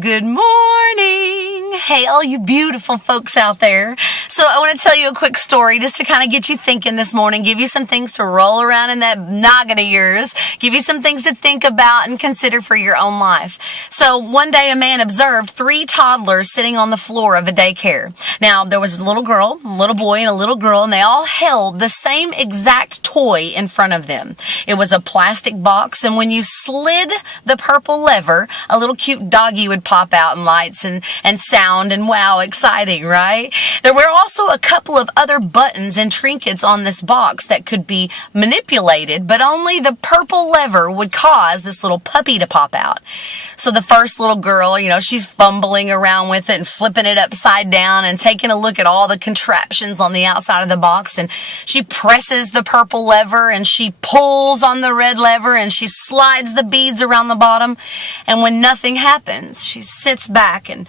Good morning. Hey, all you beautiful folks out there. So I want to tell you a quick story just to kind of get you thinking this morning, give you some things to roll around in that noggin of yours, give you some things to think about and consider for your own life. So one day a man observed 3 toddlers sitting on the floor of a daycare. Now, there was a little girl, a little boy, and a little girl, and they all held the same exact toy in front of them. It was a plastic box, and when you slid the purple lever, a little cute doggy would pop out in lights and sound, and wow, exciting, right? There were also a couple of other buttons and trinkets on this box that could be manipulated, but only the purple lever would cause this little puppy to pop out. So the first little girl, she's fumbling around with it and flipping it upside down and taking a look at all the contraptions on the outside of the box, and she presses the purple lever and she pulls on the red lever and she slides the beads around the bottom, and when nothing happens, she sits back and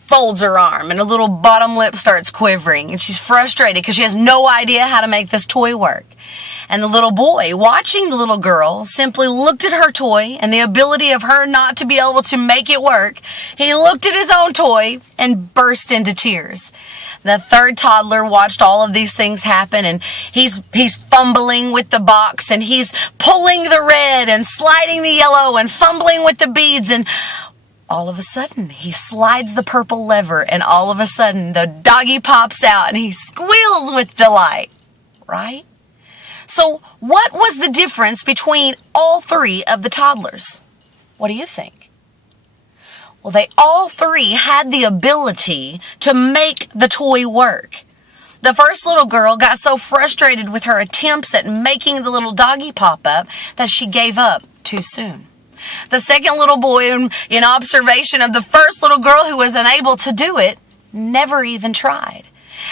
folds her arm and her little bottom lip starts quivering, and she's frustrated because she has no idea how to make this toy work. And the little boy, watching the little girl, simply looked at her toy and the ability of her not to be able to make it work. He looked at his own toy and burst into tears. The third toddler watched all of these things happen, and he's fumbling with the box, and he's pulling the red and sliding the yellow and fumbling with the beads, and all of a sudden, he slides the purple lever, and all of a sudden, the doggy pops out, and he squeals with delight, right? So, what was the difference between all 3 of the toddlers? What do you think? Well, they all 3 had the ability to make the toy work. The first little girl got so frustrated with her attempts at making the little doggy pop up that she gave up too soon. The second little boy, in observation of the first little girl who was unable to do it, never even tried.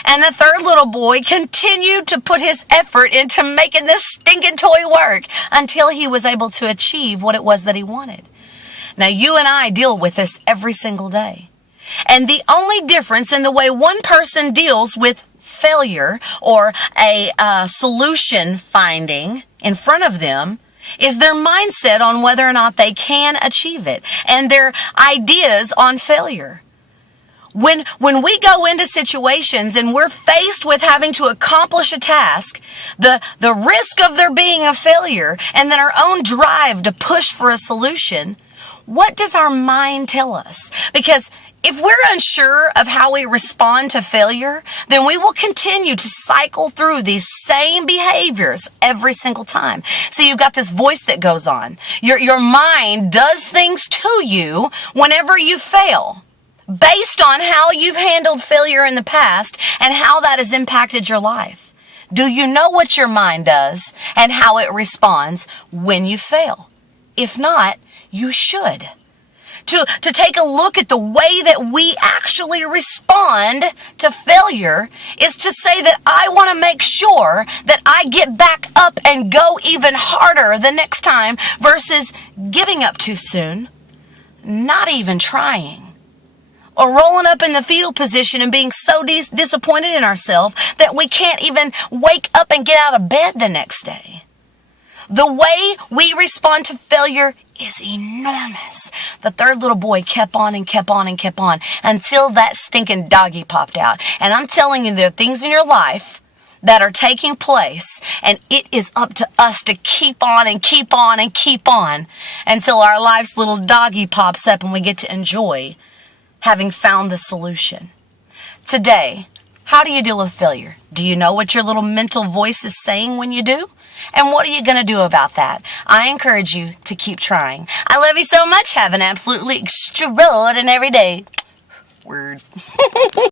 And the third little boy continued to put his effort into making this stinking toy work until he was able to achieve what it was that he wanted. Now, you and I deal with this every single day. And the only difference in the way one person deals with failure or a solution finding in front of them is their mindset on whether or not they can achieve it and their ideas on failure. When we go into situations and we're faced with having to accomplish a task, the risk of there being a failure and then our own drive to push for a solution, what does our mind tell us? Because if we're unsure of how we respond to failure, then we will continue to cycle through these same behaviors every single time. So you've got this voice that goes on. Your mind does things to you whenever you fail, based on how you've handled failure in the past and how that has impacted your life. Do you know what your mind does and how it responds when you fail? If not, you should. To take a look at the way that we actually respond to failure is to say that I want to make sure that I get back up and go even harder the next time versus giving up too soon, not even trying, or rolling up in the fetal position and being so disappointed in ourselves that we can't even wake up and get out of bed the next day. The way we respond to failure is enormous. The third little boy kept on and kept on and kept on until that stinking doggy popped out. And I'm telling you, there are things in your life that are taking place, and it is up to us to keep on and keep on and keep on until our life's little doggy pops up and we get to enjoy having found the solution. Today, how do you deal with failure? Do you know what your little mental voice is saying when you do? And what are you going to do about that? I encourage you to keep trying. I love you so much. Have an absolutely extraordinary day. Word.